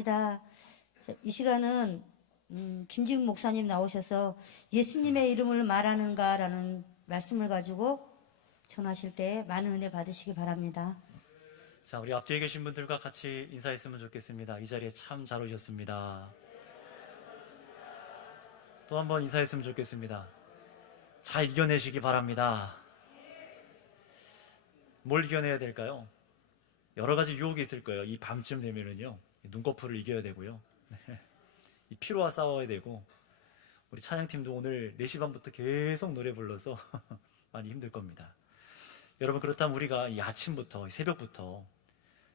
이 시간은 김지훈 목사님 나오셔서 예수님의 이름을 말하는가라는 말씀을 가지고 전하실 때 많은 은혜 받으시기 바랍니다. 자, 우리 앞뒤에 계신 분들과 같이 인사했으면 좋겠습니다. 이 자리에 참 잘 오셨습니다. 또 한 번 인사했으면 좋겠습니다. 잘 이겨내시기 바랍니다. 뭘 이겨내야 될까요? 여러 가지 유혹이 있을 거예요. 이 밤쯤 되면은요, 눈꺼풀을 이겨야 되고요. 이 피로와 싸워야 되고, 우리 찬양팀도 오늘 4시 반부터 계속 노래 불러서 많이 힘들 겁니다. 여러분, 그렇다면 우리가 이 아침부터, 이 새벽부터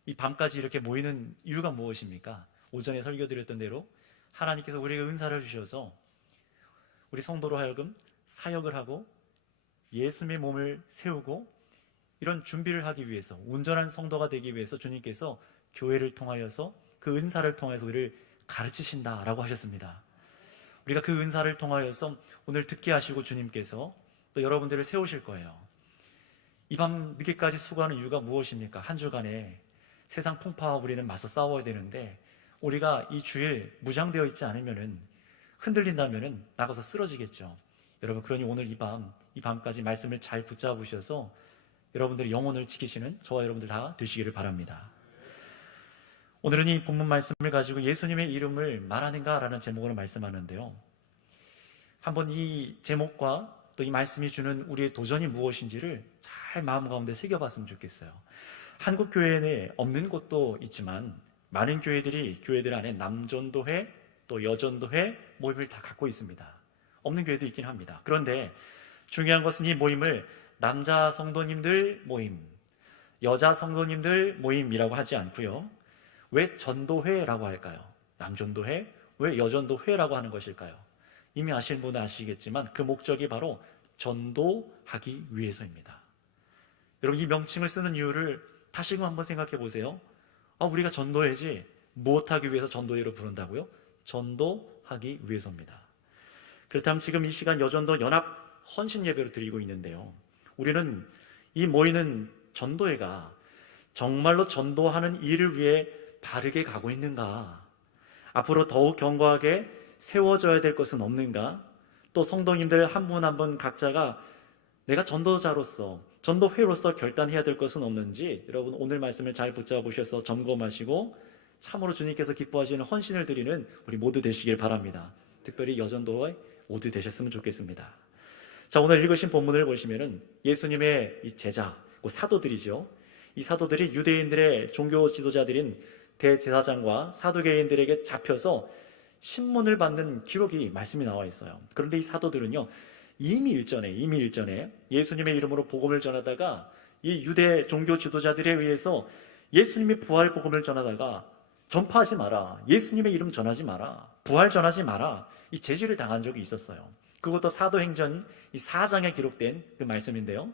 이 밤까지 이렇게 모이는 이유가 무엇입니까? 오전에 설교드렸던 대로 하나님께서 우리에게 은사를 주셔서 우리 성도로 하여금 사역을 하고 예수님의 몸을 세우고 이런 준비를 하기 위해서, 온전한 성도가 되기 위해서 주님께서 교회를 통하여서 그 은사를 통해서 우리를 가르치신다라고 하셨습니다. 우리가 그 은사를 통하여서 오늘 듣게 하시고 주님께서 또 여러분들을 세우실 거예요. 이 밤 늦게까지 수고하는 이유가 무엇입니까? 한 주간에 세상 풍파와 우리는 맞서 싸워야 되는데, 우리가 이 주일 무장되어 있지 않으면은, 흔들린다면은 나가서 쓰러지겠죠. 여러분, 그러니 오늘 이 밤까지 말씀을 잘 붙잡으셔서 여러분들의 영혼을 지키시는 저와 여러분들 다 되시기를 바랍니다. 오늘은 이 본문 말씀을 가지고 예수님의 이름을 말하는가라는 제목으로 말씀하는데요. 한번 이 제목과 또 이 말씀이 주는 우리의 도전이 무엇인지를 잘 마음 가운데 새겨봤으면 좋겠어요. 한국 교회에 없는 곳도 있지만 많은 교회들 안에 남전도회 또 여전도회 모임을 다 갖고 있습니다. 없는 교회도 있긴 합니다. 그런데 중요한 것은 이 모임을 남자 성도님들 모임, 여자 성도님들 모임이라고 하지 않고요. 왜 전도회라고 할까요? 남전도회, 왜 여전도회라고 하는 것일까요? 이미 아시는 분은 아시겠지만 그 목적이 바로 전도하기 위해서입니다. 여러분, 이 명칭을 쓰는 이유를 다시금 한번 생각해 보세요. 우리가 전도회지 무엇하기 위해서 전도회로 부른다고요? 전도하기 위해서입니다. 그렇다면 지금 이 시간 여전도 연합 헌신 예배로 드리고 있는데요. 우리는 이 모이는 전도회가 정말로 전도하는 일을 위해 바르게 가고 있는가? 앞으로 더욱 견고하게 세워져야 될 것은 없는가? 또 성도님들 한 분 한 분 각자가 내가 전도자로서, 전도회로서 결단해야 될 것은 없는지 여러분 오늘 말씀을 잘 붙잡으셔서 점검하시고 참으로 주님께서 기뻐하시는 헌신을 드리는 우리 모두 되시길 바랍니다. 특별히 여전도회 모두 되셨으면 좋겠습니다. 자, 오늘 읽으신 본문을 보시면은 예수님의 이 제자, 사도들이죠. 이 사도들이 유대인들의 종교 지도자들인 대제사장과 사두개인들에게 잡혀서 신문을 받는 기록이 말씀이 나와 있어요. 그런데 이 사도들은요, 이미 일전에 예수님의 이름으로 복음을 전하다가 이 유대 종교 지도자들에 의해서 예수님의 부활 복음을 전하다가 전파하지 마라, 예수님의 이름 전하지 마라, 부활 전하지 마라, 이 제지를 당한 적이 있었어요. 그것도 사도행전 이 4장에 기록된 그 말씀인데요.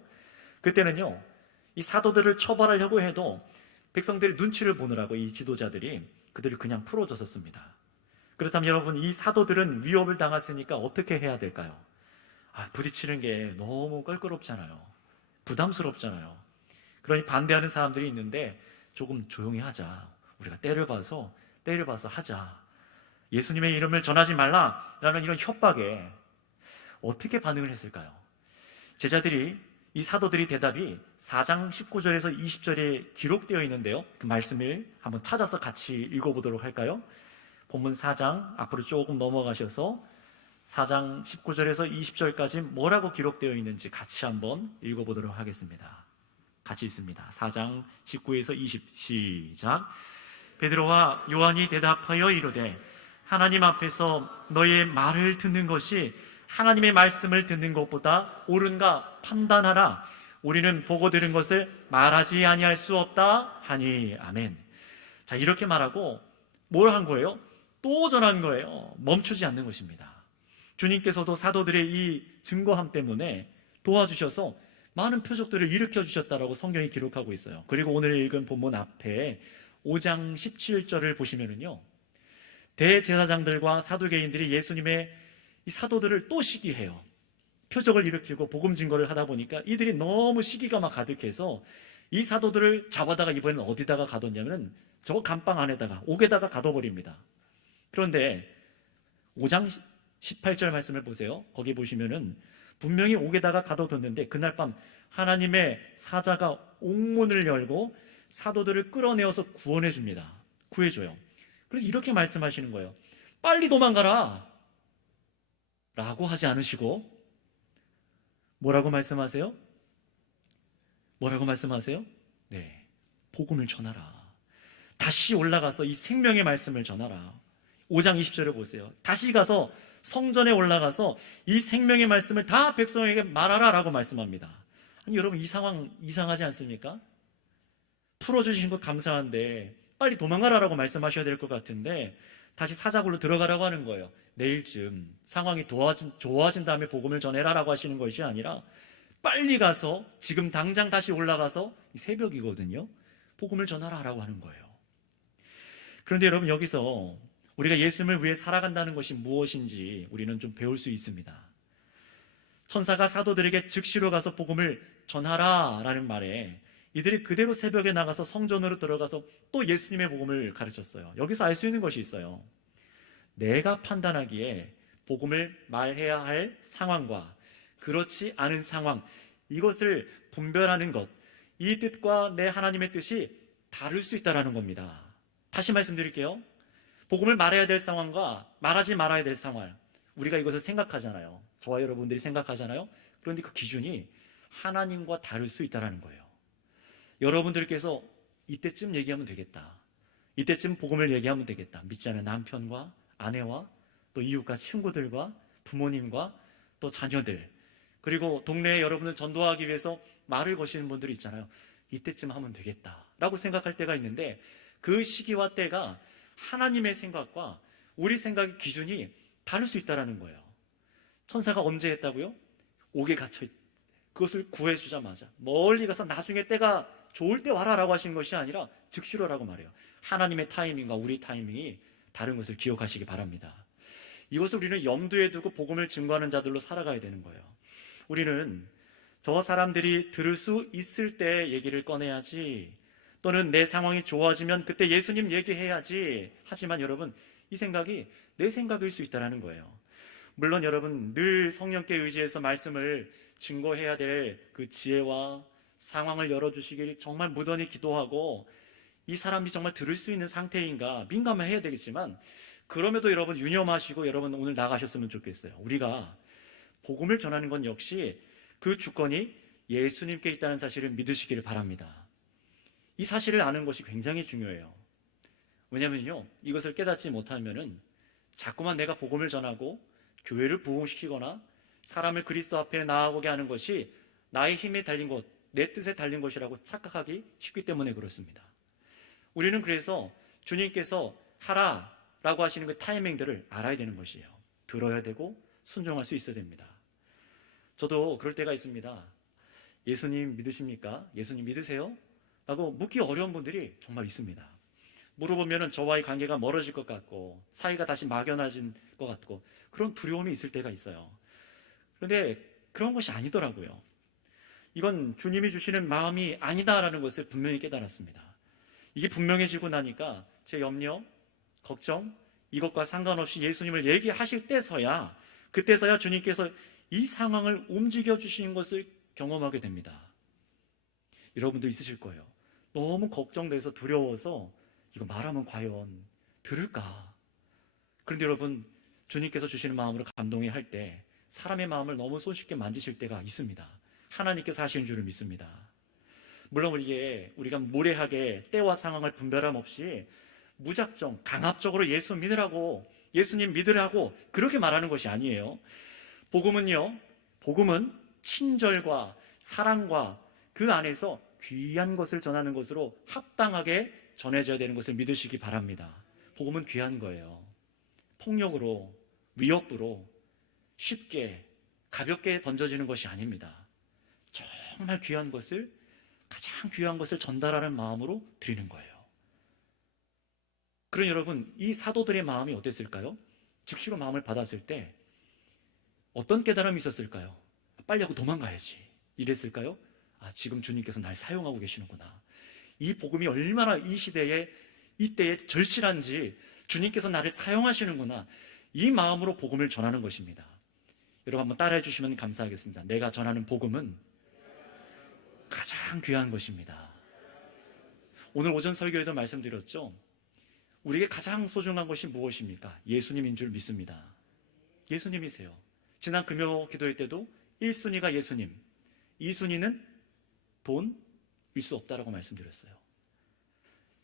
그때는요, 이 사도들을 처벌하려고 해도 백성들이 눈치를 보느라고 이 지도자들이 그들을 그냥 풀어줬었습니다. 그렇다면 여러분, 이 사도들은 위협을 당했으니까 어떻게 해야 될까요? 부딪히는 게 너무 껄끄럽잖아요. 부담스럽잖아요. 그러니 반대하는 사람들이 있는데 조금 조용히 하자. 우리가 때를 봐서 하자. 예수님의 이름을 전하지 말라라는 이런 협박에 어떻게 반응을 했을까요? 제자들이, 이 사도들이 대답이 4장 19절에서 20절에 기록되어 있는데요. 그 말씀을 한번 찾아서 같이 읽어보도록 할까요? 본문 4장 앞으로 조금 넘어가셔서 4장 19절에서 20절까지 뭐라고 기록되어 있는지 같이 한번 읽어보도록 하겠습니다. 같이 읽습니다. 4장 19에서 20 시작. 베드로와 요한이 대답하여 이르되 하나님 앞에서 너의 말을 듣는 것이 하나님의 말씀을 듣는 것보다 옳은가 판단하라. 우리는 보고 들은 것을 말하지 아니할 수 없다 하니 아멘. 자, 이렇게 말하고 뭘 한 거예요? 또 전한 거예요. 멈추지 않는 것입니다. 주님께서도 사도들의 이 증거함 때문에 도와주셔서 많은 표적들을 일으켜 주셨다라고 성경이 기록하고 있어요. 그리고 오늘 읽은 본문 앞에 5장 17절을 보시면은요, 대제사장들과 사두개인들이 예수님의 이 사도들을 또 시기해요. 표적을 일으키고 복음 증거를 하다 보니까 이들이 너무 시기가 막 가득해서 이 사도들을 잡아다가 이번에는 어디다가 가뒀냐면 저 감방 안에다가 옥에다가 가둬버립니다. 그런데 5장 18절 말씀을 보세요. 거기 보시면은 분명히 옥에다가 가둬뒀는데 그날 밤 하나님의 사자가 옥문을 열고 사도들을 끌어내어서 구원해 줍니다. 구해줘요. 그래서 이렇게 말씀하시는 거예요. 빨리 도망가라 라고 하지 않으시고 뭐라고 말씀하세요? 뭐라고 말씀하세요? 네, 복음을 전하라. 다시 올라가서 이 생명의 말씀을 전하라. 5장 20절을 보세요. 다시 가서 성전에 올라가서 이 생명의 말씀을 다 백성에게 말하라 라고 말씀합니다. 아니 여러분, 이 상황 이상하지 않습니까? 풀어주신 것 감사한데 빨리 도망가라라고 말씀하셔야 될 것 같은데 다시 사자굴로 들어가라고 하는 거예요. 내일쯤 상황이 좋아진 다음에 복음을 전해라라고 하시는 것이 아니라 빨리 가서 지금 당장 다시 올라가서 새벽이거든요. 복음을 전하라라고 하는 거예요. 그런데 여러분, 여기서 우리가 예수님을 위해 살아간다는 것이 무엇인지 우리는 좀 배울 수 있습니다. 천사가 사도들에게 즉시로 가서 복음을 전하라라는 말에 이들이 그대로 새벽에 나가서 성전으로 들어가서 또 예수님의 복음을 가르쳤어요. 여기서 알 수 있는 것이 있어요. 내가 판단하기에 복음을 말해야 할 상황과 그렇지 않은 상황, 이것을 분별하는 것, 이 뜻과 내 하나님의 뜻이 다를 수 있다는 겁니다. 다시 말씀드릴게요. 복음을 말해야 될 상황과 말하지 말아야 될 상황, 우리가 이것을 생각하잖아요. 저와 여러분들이 생각하잖아요. 그런데 그 기준이 하나님과 다를 수 있다는 거예요. 여러분들께서 이때쯤 얘기하면 되겠다, 이때쯤 복음을 얘기하면 되겠다, 믿지 않는 남편과 아내와 또 이웃과 친구들과 부모님과 또 자녀들, 그리고 동네에 여러분을 전도하기 위해서 말을 거시는 분들이 있잖아요. 이때쯤 하면 되겠다라고 생각할 때가 있는데 그 시기와 때가 하나님의 생각과 우리 생각의 기준이 다를 수 있다는 거예요. 천사가 언제 했다고요? 옥에 갇혀 그것을 구해주자마자 멀리 가서 나중에 때가 좋을 때 와라라고 하신 것이 아니라 즉시로라고 말해요. 하나님의 타이밍과 우리 타이밍이 다른 것을 기억하시기 바랍니다. 이것을 우리는 염두에 두고 복음을 증거하는 자들로 살아가야 되는 거예요. 우리는 저 사람들이 들을 수 있을 때 얘기를 꺼내야지, 또는 내 상황이 좋아지면 그때 예수님 얘기해야지. 하지만 여러분, 이 생각이 내 생각일 수 있다는 거예요. 물론 여러분, 늘 성령께 의지해서 말씀을 증거해야 될 그 지혜와 상황을 열어주시길 정말 무던히 기도하고, 이 사람이 정말 들을 수 있는 상태인가 민감해야 되겠지만, 그럼에도 여러분 유념하시고 여러분 오늘 나가셨으면 좋겠어요. 우리가 복음을 전하는 건 역시 그 주권이 예수님께 있다는 사실을 믿으시기를 바랍니다. 이 사실을 아는 것이 굉장히 중요해요. 왜냐면요, 이것을 깨닫지 못하면은 자꾸만 내가 복음을 전하고 교회를 부흥시키거나 사람을 그리스도 앞에 나아오게 하는 것이 나의 힘에 달린 것, 내 뜻에 달린 것이라고 착각하기 쉽기 때문에 그렇습니다. 우리는 그래서 주님께서 하라라고 하시는 그 타이밍들을 알아야 되는 것이에요. 들어야 되고 순종할 수 있어야 됩니다. 저도 그럴 때가 있습니다. 예수님 믿으십니까? 예수님 믿으세요? 라고 묻기 어려운 분들이 정말 있습니다. 물어보면 저와의 관계가 멀어질 것 같고 사이가 다시 막연해진 것 같고 그런 두려움이 있을 때가 있어요. 그런데 그런 것이 아니더라고요. 이건 주님이 주시는 마음이 아니다라는 것을 분명히 깨달았습니다. 이게 분명해지고 나니까 제 염려, 걱정, 이것과 상관없이 예수님을 얘기하실 때서야, 그때서야 주님께서 이 상황을 움직여 주시는 것을 경험하게 됩니다. 여러분도 있으실 거예요. 너무 걱정돼서 두려워서 이거 말하면 과연 들을까? 그런데 여러분, 주님께서 주시는 마음으로 감동해 할 때 사람의 마음을 너무 손쉽게 만지실 때가 있습니다. 하나님께서 하시는 줄을 믿습니다. 물론 우리가 무례하게 때와 상황을 분별함 없이 무작정 강압적으로 예수 믿으라고, 예수님 믿으라고 그렇게 말하는 것이 아니에요. 복음은 친절과 사랑과 그 안에서 귀한 것을 전하는 것으로 합당하게 전해져야 되는 것을 믿으시기 바랍니다. 복음은 귀한 거예요. 폭력으로, 위협으로 쉽게 가볍게 던져지는 것이 아닙니다. 정말 귀한 것을, 가장 귀한 것을 전달하는 마음으로 드리는 거예요. 그런 여러분, 이 사도들의 마음이 어땠을까요? 즉시로 마음을 받았을 때 어떤 깨달음이 있었을까요? 빨리 하고 도망가야지 이랬을까요? 지금 주님께서 날 사용하고 계시는구나. 이 복음이 얼마나 이 시대에 이때에 절실한지 주님께서 나를 사용하시는구나. 이 마음으로 복음을 전하는 것입니다. 여러분 한번 따라해 주시면 감사하겠습니다. 내가 전하는 복음은 가장 귀한 것입니다. 오늘 오전 설교에도 말씀드렸죠. 우리에게 가장 소중한 것이 무엇입니까? 예수님인 줄 믿습니다. 예수님이세요. 지난 금요 기도회 때도 1순위가 예수님, 2순위는 돈일 수 없다라고 말씀드렸어요.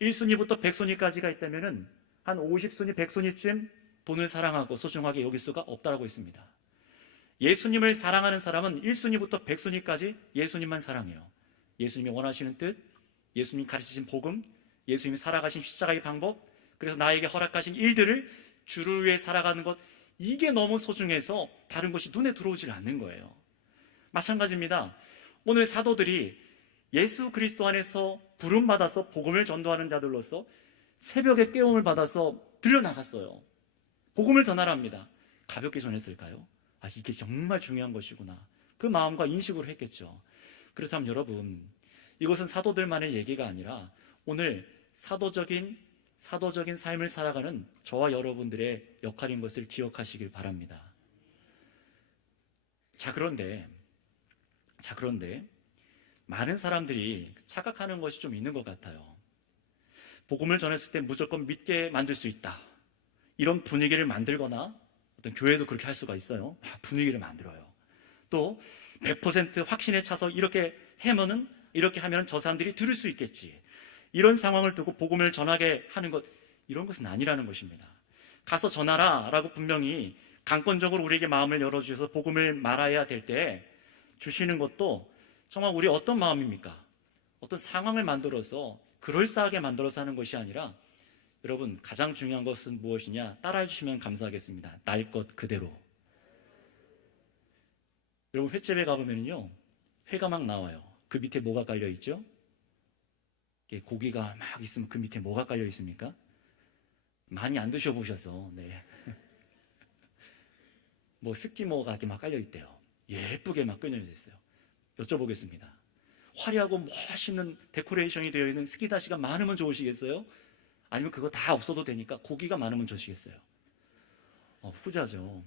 1순위부터 100순위까지가 있다면 한 50순위, 100순위쯤 돈을 사랑하고 소중하게 여길 수가 없다라고 했습니다. 예수님을 사랑하는 사람은 1순위부터 100순위까지 예수님만 사랑해요. 예수님이 원하시는 뜻, 예수님이 가르치신 복음, 예수님이 살아가신 십자가의 방법, 그래서 나에게 허락하신 일들을 주를 위해 살아가는 것, 이게 너무 소중해서 다른 것이 눈에 들어오질 않는 거예요. 마찬가지입니다. 오늘 사도들이 예수 그리스도 안에서 부름받아서 복음을 전도하는 자들로서 새벽에 깨움을 받아서 들려나갔어요. 복음을 전하랍니다. 가볍게 전했을까요? 이게 정말 중요한 것이구나. 그 마음과 인식으로 했겠죠. 그렇다면 여러분, 이것은 사도들만의 얘기가 아니라 오늘 사도적인 삶을 살아가는 저와 여러분들의 역할인 것을 기억하시길 바랍니다. 자, 그런데 많은 사람들이 착각하는 것이 좀 있는 것 같아요. 복음을 전했을 때 무조건 믿게 만들 수 있다. 이런 분위기를 만들거나 어떤 교회도 그렇게 할 수가 있어요. 분위기를 만들어요. 또 100% 확신에 차서 이렇게 하면 저 사람들이 들을 수 있겠지. 이런 상황을 두고 복음을 전하게 하는 것, 이런 것은 아니라는 것입니다. 가서 전하라 라고 분명히 강권적으로 우리에게 마음을 열어주셔서 복음을 말해야 될 때 주시는 것도 정말 우리 어떤 마음입니까? 어떤 상황을 만들어서 그럴싸하게 만들어서 하는 것이 아니라, 여러분 가장 중요한 것은 무엇이냐? 따라해 주시면 감사하겠습니다. 날 것 그대로. 여러분 횟집에 가보면요, 회가 막 나와요. 그 밑에 뭐가 깔려 있죠? 고기가 막 있으면 그 밑에 뭐가 깔려 있습니까? 많이 안 드셔보셔서, 네. 뭐 스키모가 이렇게 막 깔려 있대요. 예쁘게 막 끊어져 있어요. 여쭤보겠습니다. 화려하고 멋있는 데코레이션이 되어 있는 스키다시가 많으면 좋으시겠어요? 아니면 그거 다 없어도 되니까 고기가 많으면 좋으시겠어요? 후자죠.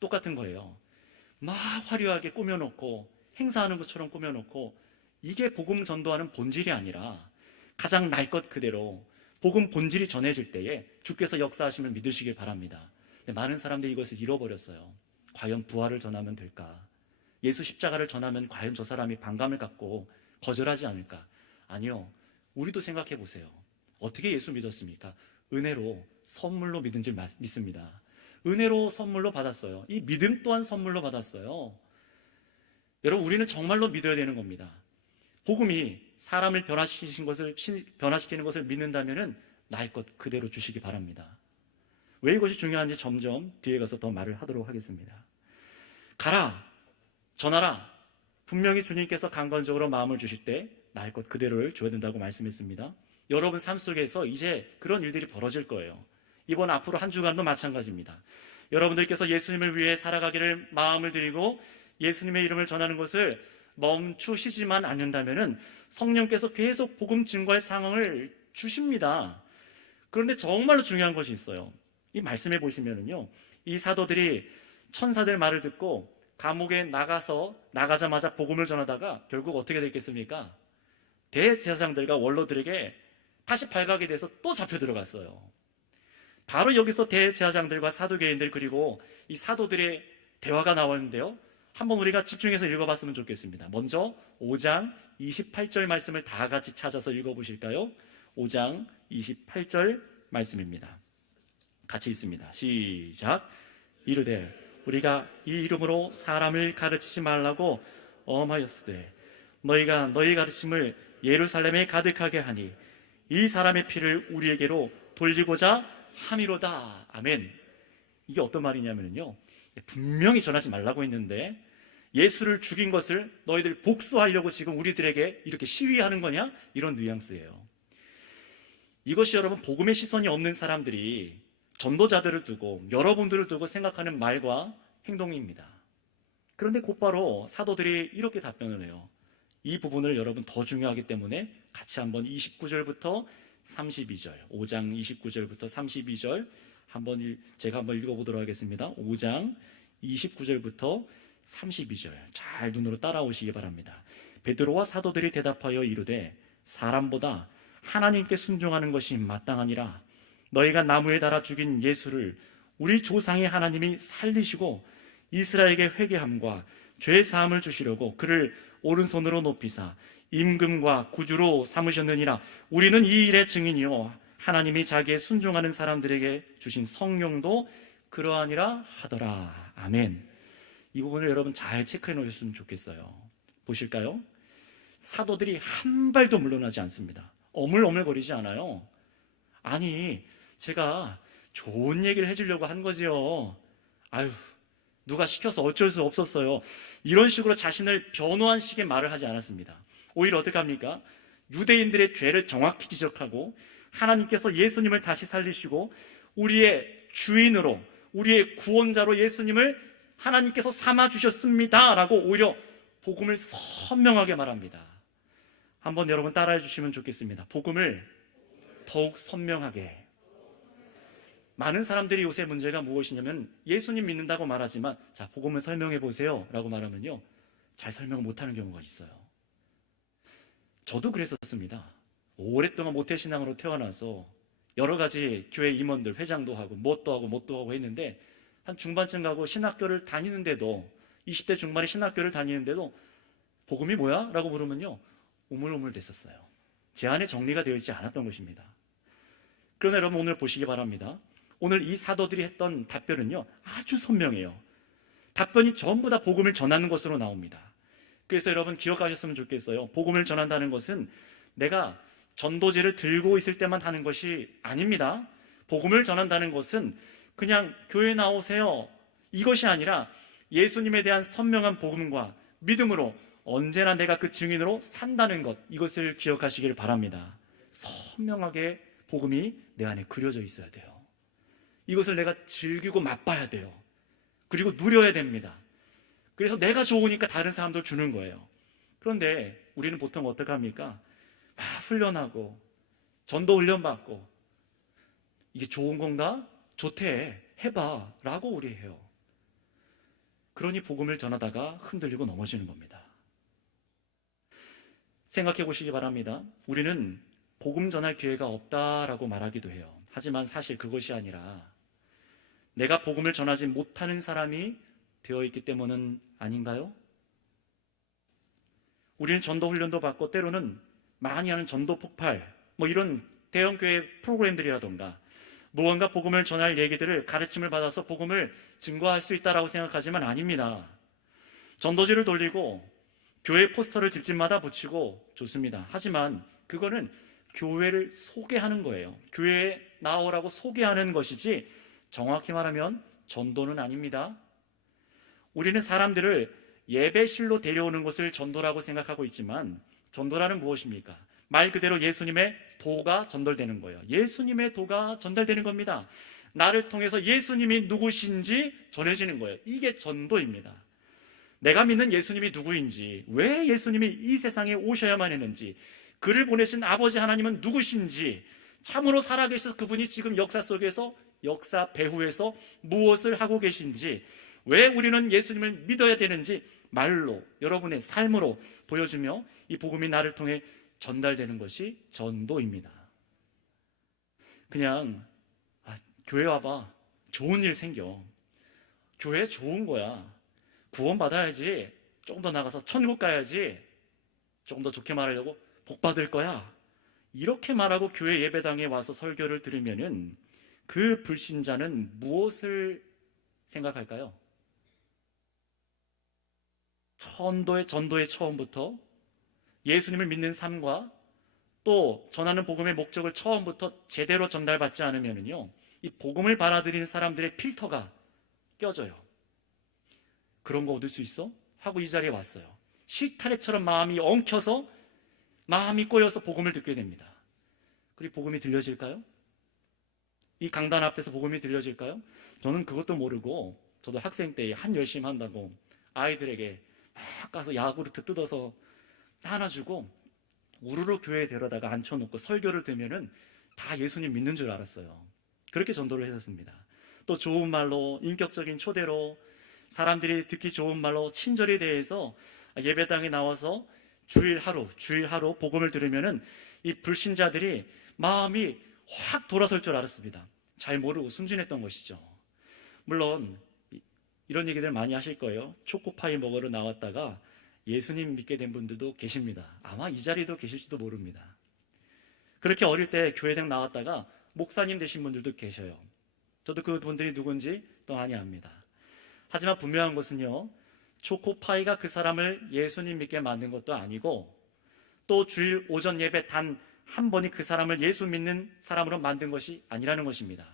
똑같은 거예요. 막 화려하게 꾸며놓고 행사하는 것처럼 꾸며놓고, 이게 복음 전도하는 본질이 아니라 가장 날 것 그대로 복음 본질이 전해질 때에 주께서 역사하심을 믿으시길 바랍니다. 근데 많은 사람들이 이것을 잃어버렸어요. 과연 부활을 전하면 될까? 예수 십자가를 전하면 과연 저 사람이 반감을 갖고 거절하지 않을까? 아니요. 우리도 생각해 보세요. 어떻게 예수 믿었습니까? 은혜로, 선물로 믿은 줄 믿습니다. 은혜로 선물로 받았어요. 이 믿음 또한 선물로 받았어요. 여러분, 우리는 정말로 믿어야 되는 겁니다. 복음이 사람을 변화시키는 것을 믿는다면 나의 것 그대로 주시기 바랍니다. 왜 이것이 중요한지 점점 뒤에 가서 더 말을 하도록 하겠습니다. 가라, 전하라. 분명히 주님께서 강건적으로 마음을 주실 때 나의 것 그대로를 줘야 된다고 말씀했습니다. 여러분 삶 속에서 이제 그런 일들이 벌어질 거예요. 이번 앞으로 한 주간도 마찬가지입니다. 여러분들께서 예수님을 위해 살아가기를 마음을 드리고 예수님의 이름을 전하는 것을 멈추시지만 않는다면 성령께서 계속 복음 증거할 상황을 주십니다. 그런데 정말로 중요한 것이 있어요. 이 말씀해 보시면은요, 이 사도들이 천사들 말을 듣고 감옥에 나가자마자 복음을 전하다가 결국 어떻게 됐겠습니까? 대제사장들과 원로들에게 다시 발각이 돼서 또 잡혀 들어갔어요. 바로 여기서 대제사장들과 사두개인들 그리고 이 사도들의 대화가 나왔는데요, 한번 우리가 집중해서 읽어봤으면 좋겠습니다. 먼저 5장 28절 말씀을 다 같이 찾아서 읽어보실까요? 5장 28절 말씀입니다. 같이 읽습니다. 시작. 이르되 우리가 이 이름으로 사람을 가르치지 말라고 엄하였으되 너희가 너희 가르침을 예루살렘에 가득하게 하니 이 사람의 피를 우리에게로 돌리고자 함이로다. 아멘. 이게 어떤 말이냐면요, 분명히 전하지 말라고 했는데 예수를 죽인 것을 너희들 복수하려고 지금 우리들에게 이렇게 시위하는 거냐? 이런 뉘앙스예요. 이것이 여러분 복음의 시선이 없는 사람들이 전도자들을 두고 여러분들을 두고 생각하는 말과 행동입니다. 그런데 곧바로 사도들이 이렇게 답변을 해요. 이 부분을 여러분 더 중요하기 때문에 같이 한번 29절부터 32절, 5장 29절부터 32절 제가 한번 읽어보도록 하겠습니다. 5장 29절부터 32절 잘 눈으로 따라오시기 바랍니다. 베드로와 사도들이 대답하여 이르되 사람보다 하나님께 순종하는 것이 마땅하니라. 너희가 나무에 달아 죽인 예수를 우리 조상의 하나님이 살리시고 이스라엘에게 회개함과 죄 사함을 주시려고 그를 오른손으로 높이사 임금과 구주로 삼으셨느니라. 우리는 이 일의 증인이요 하나님이 자기의 순종하는 사람들에게 주신 성령도 그러하니라 하더라. 아멘. 이 부분을 여러분 잘 체크해 놓으셨으면 좋겠어요. 보실까요? 사도들이 한 발도 물러나지 않습니다. 어물어물거리지 않아요. 아니, 제가 좋은 얘기를 해주려고 한 거지요. 아유, 누가 시켜서 어쩔 수 없었어요. 이런 식으로 자신을 변호한 식의 말을 하지 않았습니다. 오히려 어떻게 합니까? 유대인들의 죄를 정확히 지적하고 하나님께서 예수님을 다시 살리시고 우리의 주인으로, 우리의 구원자로 예수님을 하나님께서 삼아주셨습니다 라고 오히려 복음을 선명하게 말합니다. 한번 여러분 따라해 주시면 좋겠습니다. 복음을 더욱 선명하게. 많은 사람들이 요새 문제가 무엇이냐면 예수님 믿는다고 말하지만 자, 복음을 설명해 보세요 라고 말하면요, 잘 설명을 못하는 경우가 있어요. 저도 그랬었습니다. 오랫동안 모태신앙으로 태어나서 여러 가지 교회 임원들 회장도 하고 뭣도 하고 했는데 한 중반쯤 가고 신학교를 다니는데도 20대 중반에 신학교를 다니는데도 복음이 뭐야? 라고 물으면요, 우물우물 됐었어요. 제 안에 정리가 되어 있지 않았던 것입니다. 그러나 여러분 오늘 보시기 바랍니다. 오늘 이 사도들이 했던 답변은요 아주 선명해요. 답변이 전부 다 복음을 전하는 것으로 나옵니다. 그래서 여러분 기억하셨으면 좋겠어요. 복음을 전한다는 것은 내가 전도지를 들고 있을 때만 하는 것이 아닙니다. 복음을 전한다는 것은 그냥 교회 나오세요 이것이 아니라 예수님에 대한 선명한 복음과 믿음으로 언제나 내가 그 증인으로 산다는 것, 이것을 기억하시길 바랍니다. 선명하게 복음이 내 안에 그려져 있어야 돼요. 이것을 내가 즐기고 맛봐야 돼요. 그리고 누려야 됩니다. 그래서 내가 좋으니까 다른 사람들 주는 거예요. 그런데 우리는 보통 어떻게 합니까? 막 훈련하고 전도 훈련 받고 이게 좋은 건가? 좋대, 해봐 라고 우리 해요. 그러니 복음을 전하다가 흔들리고 넘어지는 겁니다. 생각해 보시기 바랍니다. 우리는 복음 전할 기회가 없다라고 말하기도 해요. 하지만 사실 그것이 아니라 내가 복음을 전하지 못하는 사람이 되어 있기 때문은 아닌가요? 우리는 전도 훈련도 받고 때로는 많이 하는 전도 폭발, 이런 대형교회 프로그램들이라던가 무언가 복음을 전할 얘기들을 가르침을 받아서 복음을 증거할 수 있다라고 생각하지만 아닙니다. 전도지를 돌리고 교회 포스터를 집집마다 붙이고 좋습니다. 하지만 그거는 교회를 소개하는 거예요. 교회에 나오라고 소개하는 것이지 정확히 말하면 전도는 아닙니다. 우리는 사람들을 예배실로 데려오는 것을 전도라고 생각하고 있지만 전도라는 무엇입니까? 말 그대로 예수님의 도가 전달되는 거예요. 예수님의 도가 전달되는 겁니다. 나를 통해서 예수님이 누구신지 전해지는 거예요. 이게 전도입니다. 내가 믿는 예수님이 누구인지, 왜 예수님이 이 세상에 오셔야만 했는지, 그를 보내신 아버지 하나님은 누구신지, 참으로 살아계셔서 그분이 지금 역사 속에서, 역사 배후에서 무엇을 하고 계신지, 왜 우리는 예수님을 믿어야 되는지 말로, 여러분의 삶으로 보여주며 이 복음이 나를 통해 전달되는 것이 전도입니다. 그냥 교회 와봐, 좋은 일 생겨, 교회 좋은 거야, 구원 받아야지, 조금 더 나가서 천국 가야지, 조금 더 좋게 말하려고 복 받을 거야, 이렇게 말하고 교회 예배당에 와서 설교를 들으면은 그 불신자는 무엇을 생각할까요? 전도의 처음부터 예수님을 믿는 삶과 또 전하는 복음의 목적을 처음부터 제대로 전달받지 않으면요, 이 복음을 받아들이는 사람들의 필터가 껴져요. 그런 거 얻을 수 있어? 하고 이 자리에 왔어요. 실타래처럼 마음이 엉켜서, 마음이 꼬여서 복음을 듣게 됩니다. 그리고 복음이 들려질까요? 이 강단 앞에서 복음이 들려질까요? 저는 그것도 모르고, 저도 학생 때 한 열심히 한다고 아이들에게 막 가서 야구르트 뜯어서 하나 주고 우르르 교회에 데려다가 앉혀놓고 설교를 들으면은 다 예수님 믿는 줄 알았어요. 그렇게 전도를 해줬습니다. 또 좋은 말로, 인격적인 초대로, 사람들이 듣기 좋은 말로 친절히 대해서 예배당에 나와서 주일 하루 복음을 들으면은 이 불신자들이 마음이 확 돌아설 줄 알았습니다. 잘 모르고 순진했던 것이죠. 물론 이런 얘기들 많이 하실 거예요. 초코파이 먹으러 나왔다가 예수님 믿게 된 분들도 계십니다. 아마 이 자리도 계실지도 모릅니다. 그렇게 어릴 때 교회당 나왔다가 목사님 되신 분들도 계셔요. 저도 그분들이 누군지 또 많이 압니다. 하지만 분명한 것은요, 초코파이가 그 사람을 예수님 믿게 만든 것도 아니고, 또 주일 오전 예배 단 한 번이 그 사람을 예수 믿는 사람으로 만든 것이 아니라는 것입니다.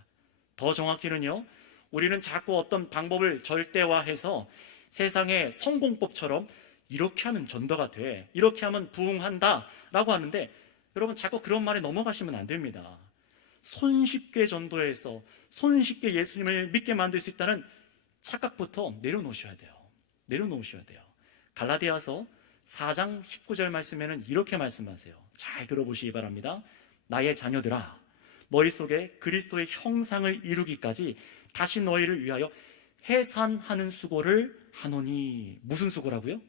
더 정확히는요, 우리는 자꾸 어떤 방법을 절대화해서 세상의 성공법처럼 이렇게 하면 전도가 돼, 이렇게 하면 부흥한다 라고 하는데, 여러분 자꾸 그런 말에 넘어가시면 안 됩니다. 손쉽게 전도해서 손쉽게 예수님을 믿게 만들 수 있다는 착각부터 내려놓으셔야 돼요. 갈라디아서 4장 19절 말씀에는 이렇게 말씀하세요. 잘 들어보시기 바랍니다. 나의 자녀들아, 머릿속에 그리스도의 형상을 이루기까지 다시 너희를 위하여 해산하는 수고를 하노니. 무슨 수고라고요?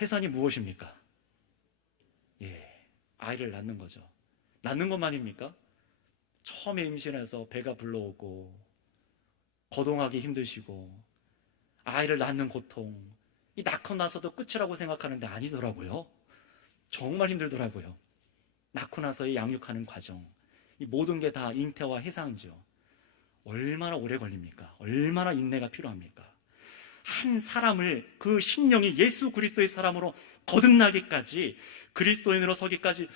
해산이 무엇입니까? 아이를 낳는 거죠. 낳는 것만입니까? 처음에 임신해서 배가 불러오고 거동하기 힘드시고 아이를 낳는 고통, 이 낳고 나서도 끝이라고 생각하는데 아니더라고요. 정말 힘들더라고요. 낳고 나서의 양육하는 과정, 이 모든 게 다 잉태와 해상이죠. 얼마나 오래 걸립니까? 얼마나 인내가 필요합니까? 한 사람을, 그 심령이 예수 그리스도의 사람으로 거듭나기까지, 그리스도인으로 서기까지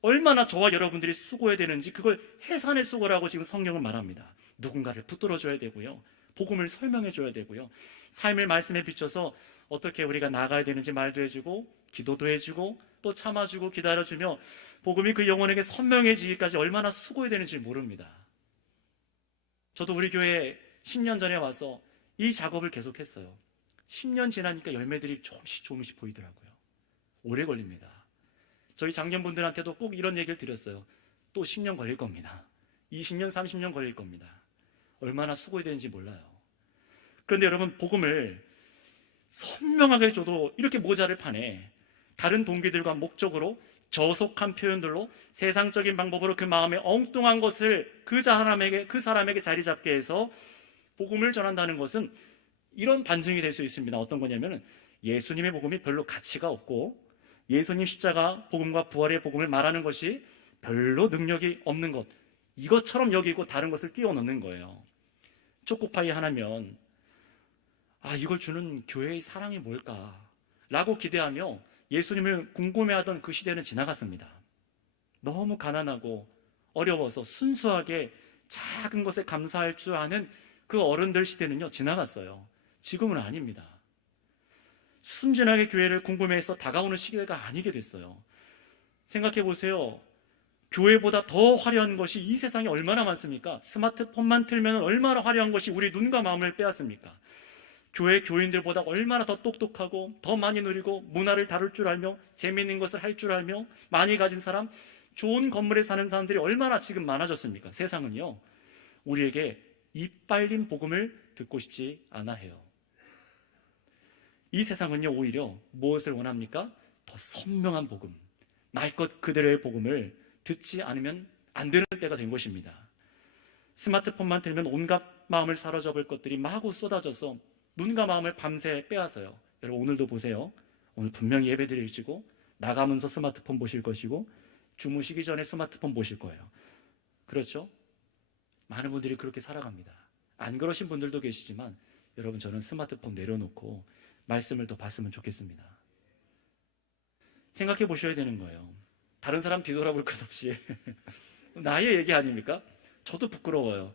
얼마나 저와 여러분들이 수고해야 되는지, 그걸 해산의 수고라고 지금 성경은 말합니다. 누군가를 붙들어줘야 되고요, 복음을 설명해줘야 되고요, 삶의 말씀에 비춰서 어떻게 우리가 나가야 되는지 말도 해주고 기도도 해주고 또 참아주고 기다려주며 복음이 그 영혼에게 선명해지기까지 얼마나 수고해야 되는지 모릅니다. 저도 우리 교회에 10년 전에 와서 이 작업을 계속했어요. 10년 지나니까 열매들이 조금씩 보이더라고요. 오래 걸립니다. 저희 장년분들한테도 꼭 이런 얘기를 드렸어요. 또 10년 걸릴 겁니다. 20년, 30년 걸릴 겁니다. 얼마나 수고해야 되는지 몰라요. 그런데 여러분, 복음을 선명하게 줘도 이렇게 모자를 파네. 다른 동기들과 목적으로 저속한 표현들로 세상적인 방법으로 그 마음에 엉뚱한 것을 그 사람에게 자리 잡게 해서 복음을 전한다는 것은 이런 반증이 될 수 있습니다. 어떤 거냐면은 예수님의 복음이 별로 가치가 없고 예수님 십자가 복음과 부활의 복음을 말하는 것이 별로 능력이 없는 것, 이것처럼 여기고 다른 것을 끼워 넣는 거예요. 초코파이 하나면 이걸 주는 교회의 사랑이 뭘까? 라고 기대하며 예수님을 궁금해하던 그 시대는 지나갔습니다. 너무 가난하고 어려워서 순수하게 작은 것에 감사할 줄 아는 그 어른들 시대는요, 지나갔어요. 지금은 아닙니다. 순진하게 교회를 궁금해해서 다가오는 시대가 아니게 됐어요. 생각해 보세요. 교회보다 더 화려한 것이 이 세상에 얼마나 많습니까? 스마트폰만 틀면 얼마나 화려한 것이 우리 눈과 마음을 빼앗습니까? 교회 교인들보다 얼마나 더 똑똑하고 더 많이 누리고 문화를 다룰 줄 알며 재미있는 것을 할 줄 알며 많이 가진 사람, 좋은 건물에 사는 사람들이 얼마나 지금 많아졌습니까? 세상은요, 우리에게 이빨린 복음을 듣고 싶지 않아 해요. 이 세상은요, 오히려 무엇을 원합니까? 더 선명한 복음, 날 것 그대로의 복음을 듣지 않으면 안 되는 때가 된 것입니다. 스마트폰만 들면 온갖 마음을 사로잡을 것들이 마구 쏟아져서 눈과 마음을 밤새 빼앗아요. 여러분, 오늘도 보세요. 오늘 분명히 예배 드리시고 나가면서 스마트폰 보실 것이고 주무시기 전에 스마트폰 보실 거예요. 그렇죠? 많은 분들이 그렇게 살아갑니다. 안 그러신 분들도 계시지만 여러분, 저는 스마트폰 내려놓고 말씀을 더 봤으면 좋겠습니다. 생각해 보셔야 되는 거예요. 다른 사람 뒤돌아볼 것 없이 나의 얘기 아닙니까? 저도 부끄러워요.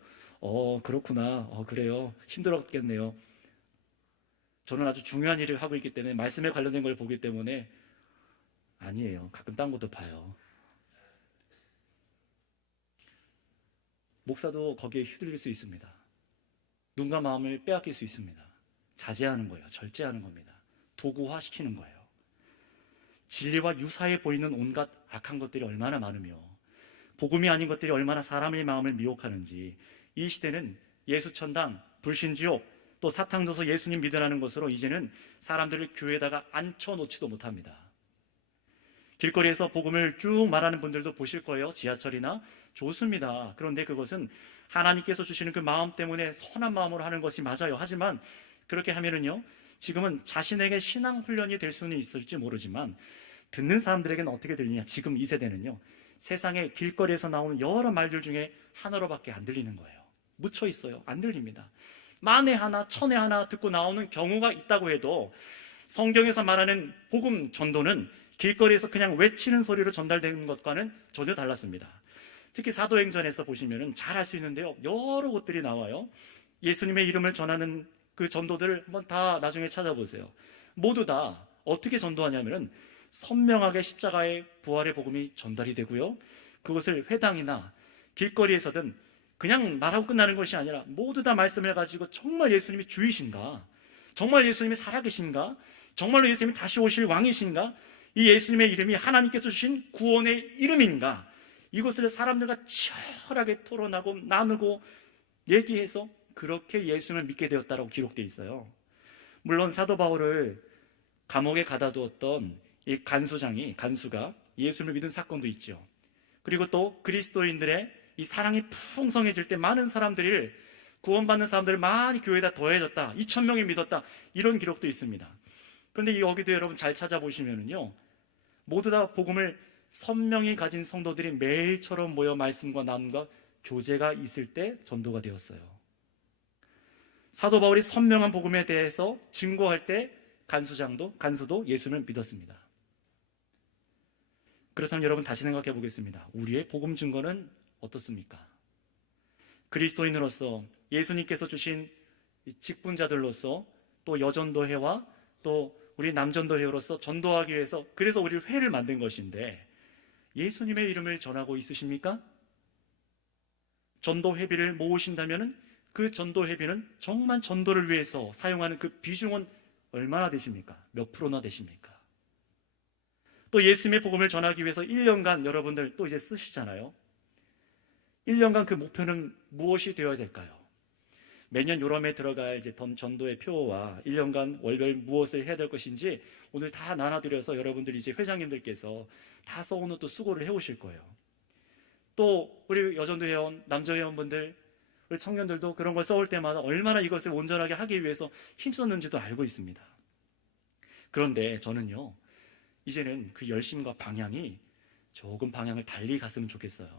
그렇구나. 그래요. 힘들었겠네요. 저는 아주 중요한 일을 하고 있기 때문에, 말씀에 관련된 걸 보기 때문에. 아니에요. 가끔 딴 것도 봐요. 목사도 거기에 휘둘릴 수 있습니다. 눈과 마음을 빼앗길 수 있습니다. 자제하는 거예요. 절제하는 겁니다. 도구화시키는 거예요. 진리와 유사해 보이는 온갖 악한 것들이 얼마나 많으며 복음이 아닌 것들이 얼마나 사람의 마음을 미혹하는지, 이 시대는 예수천당, 불신지옥, 또 사탕줘서 예수님 믿으라는 것으로 이제는 사람들을 교회에다가 앉혀놓지도 못합니다. 길거리에서 복음을 쭉 말하는 분들도 보실 거예요. 지하철이나. 좋습니다. 그런데 그것은 하나님께서 주시는 그 마음 때문에 선한 마음으로 하는 것이 맞아요. 하지만 그렇게 하면은요, 지금은 자신에게 신앙 훈련이 될 수는 있을지 모르지만 듣는 사람들에게는 어떻게 들리냐. 지금 이 세대는요, 세상에 길거리에서 나오는 여러 말들 중에 하나로밖에 안 들리는 거예요. 묻혀 있어요. 안 들립니다. 만에 하나, 천에 하나 듣고 나오는 경우가 있다고 해도 성경에서 말하는 복음 전도는 길거리에서 그냥 외치는 소리로 전달되는 것과는 전혀 달랐습니다. 특히 사도행전에서 보시면 잘 알 수 있는데요, 여러 곳들이 나와요. 예수님의 이름을 전하는 그 전도들을 한번 다 나중에 찾아보세요. 모두 다 어떻게 전도하냐면은 선명하게 십자가의 부활의 복음이 전달이 되고요, 그것을 회당이나 길거리에서든 그냥 말하고 끝나는 것이 아니라 모두 다 말씀을 가지고 정말 예수님이 주이신가, 정말 예수님이 살아계신가, 정말로 예수님이 다시 오실 왕이신가, 이 예수님의 이름이 하나님께서 주신 구원의 이름인가, 이것을 사람들과 치열하게 토론하고 나누고 얘기해서 그렇게 예수님을 믿게 되었다라고 기록되어 있어요. 물론 사도 바울을 감옥에 가다 두었던 이 간수가 예수님을 믿은 사건도 있죠. 그리고 또 그리스도인들의 이 사랑이 풍성해질 때 많은 사람들이, 구원받는 사람들을 많이 교회에다 더해졌다, 2,000명이 믿었다, 이런 기록도 있습니다. 그런데 여기도 여러분 잘 찾아보시면은요, 모두 다 복음을 선명히 가진 성도들이 매일처럼 모여 말씀과 나눔과 교제가 있을 때 전도가 되었어요. 사도 바울이 선명한 복음에 대해서 증거할 때 간수도 예수님을 믿었습니다. 그렇다면 여러분 다시 생각해 보겠습니다. 우리의 복음 증거는 어떻습니까? 그리스도인으로서 예수님께서 주신 직분자들로서, 또 여전도회와 또 우리 남전도회로서 전도하기 위해서, 그래서 우리 회를 만든 것인데 예수님의 이름을 전하고 있으십니까? 전도회비를 모으신다면 그 전도회비는 정말 전도를 위해서 사용하는 그 비중은 얼마나 되십니까? 몇 프로나 되십니까? 또 예수님의 복음을 전하기 위해서 1년간 여러분들 또 이제 쓰시잖아요. 1년간 그 목표는 무엇이 되어야 될까요? 매년 요람에 들어갈 이제 전도의 표와 1년간 월별 무엇을 해야 될 것인지 오늘 다 나눠드려서 여러분들 이제 회장님들께서 다 써오는 또 수고를 해오실 거예요. 또 우리 여전도 회원, 남자 회원분들, 우리 청년들도 그런 걸 써올 때마다 얼마나 이것을 온전하게 하기 위해서 힘썼는지도 알고 있습니다. 그런데 저는요, 이제는 그 열심과 방향이 조금 방향을 달리 갔으면 좋겠어요.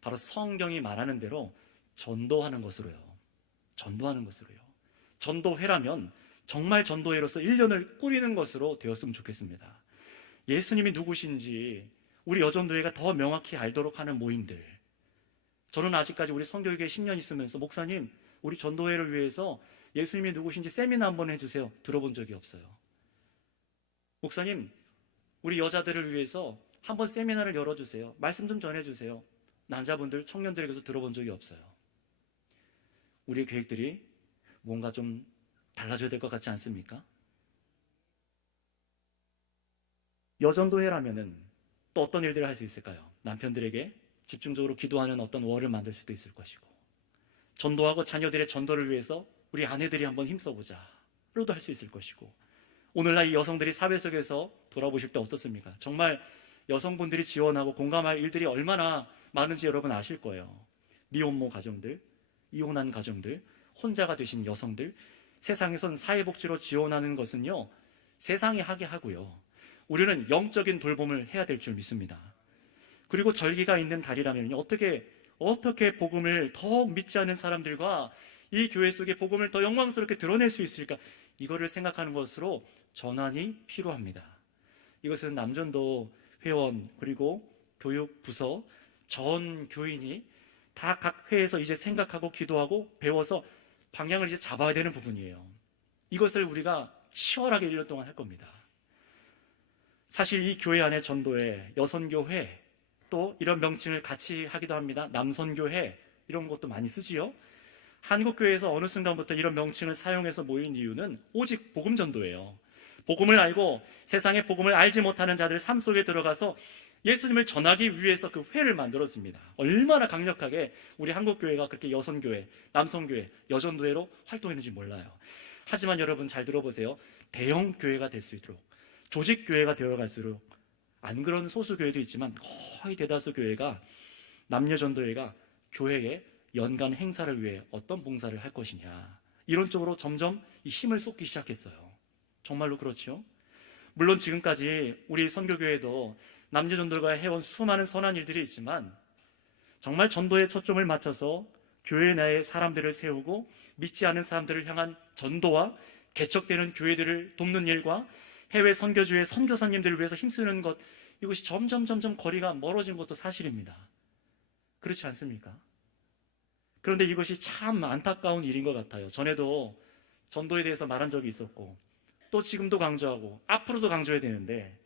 바로 성경이 말하는 대로 전도하는 것으로요. 전도회라면 정말 전도회로서 1년을 꾸리는 것으로 되었으면 좋겠습니다. 예수님이 누구신지 우리 여전도회가 더 명확히 알도록 하는 모임들. 저는 아직까지 우리 선교육에 10년 있으면서 목사님, 우리 전도회를 위해서 예수님이 누구신지 세미나 한번 해주세요, 들어본 적이 없어요. 목사님, 우리 여자들을 위해서 한번 세미나를 열어주세요, 말씀 좀 전해주세요. 남자분들, 청년들에게서 들어본 적이 없어요. 우리의 계획들이 뭔가 좀 달라져야 될 것 같지 않습니까? 여전도회라면은 또 어떤 일들을 할 수 있을까요? 남편들에게 집중적으로 기도하는 어떤 월을 만들 수도 있을 것이고, 전도하고 자녀들의 전도를 위해서 우리 아내들이 한번 힘써보자 로도 할 수 있을 것이고, 오늘날 이 여성들이 사회 속에서 돌아보실 때 어떻습니까? 정말 여성분들이 지원하고 공감할 일들이 얼마나 많은지 여러분 아실 거예요. 미혼모 가정들, 이혼한 가정들, 혼자가 되신 여성들, 세상에선 사회복지로 지원하는 것은요, 세상이 하게 하고요, 우리는 영적인 돌봄을 해야 될 줄 믿습니다. 그리고 절기가 있는 달이라면 어떻게 복음을 더욱 믿지 않은 사람들과 이 교회 속에 복음을 더 영광스럽게 드러낼 수 있을까? 이거를 생각하는 것으로 전환이 필요합니다. 이것은 남전도 회원, 그리고 교육부서 전 교인이 다 각 회에서 이제 생각하고 기도하고 배워서 방향을 이제 잡아야 되는 부분이에요. 이것을 우리가 치열하게 1년 동안 할 겁니다. 사실 이 교회 안에 전도회, 여선교회, 또 이런 명칭을 같이 하기도 합니다. 남선교회, 이런 것도 많이 쓰지요. 한국교회에서 어느 순간부터 이런 명칭을 사용해서 모인 이유는 오직 복음전도예요. 복음을 알고 세상의 복음을 알지 못하는 자들 삶 속에 들어가서 예수님을 전하기 위해서 그 회를 만들었습니다. 얼마나 강력하게 우리 한국교회가 그렇게 여성교회, 남성교회, 여전도회로 활동했는지 몰라요. 하지만 여러분 잘 들어보세요. 대형 교회가 될 수 있도록, 조직교회가 되어갈수록, 안 그런 소수교회도 있지만 거의 대다수 교회가, 남녀전도회가 교회에 연간 행사를 위해 어떤 봉사를 할 것이냐, 이런 쪽으로 점점 이 힘을 쏟기 시작했어요. 정말로 그렇죠? 물론 지금까지 우리 선교교회도 남녀전도가 해온 수많은 선한 일들이 있지만, 정말 전도에 초점을 맞춰서 교회 내에 사람들을 세우고 믿지 않은 사람들을 향한 전도와 개척되는 교회들을 돕는 일과 해외 선교주의 선교사님들을 위해서 힘쓰는 것, 이것이 점점 거리가 멀어진 것도 사실입니다. 그렇지 않습니까? 그런데 이것이 참 안타까운 일인 것 같아요. 전에도 전도에 대해서 말한 적이 있었고, 또 지금도 강조하고 앞으로도 강조해야 되는데,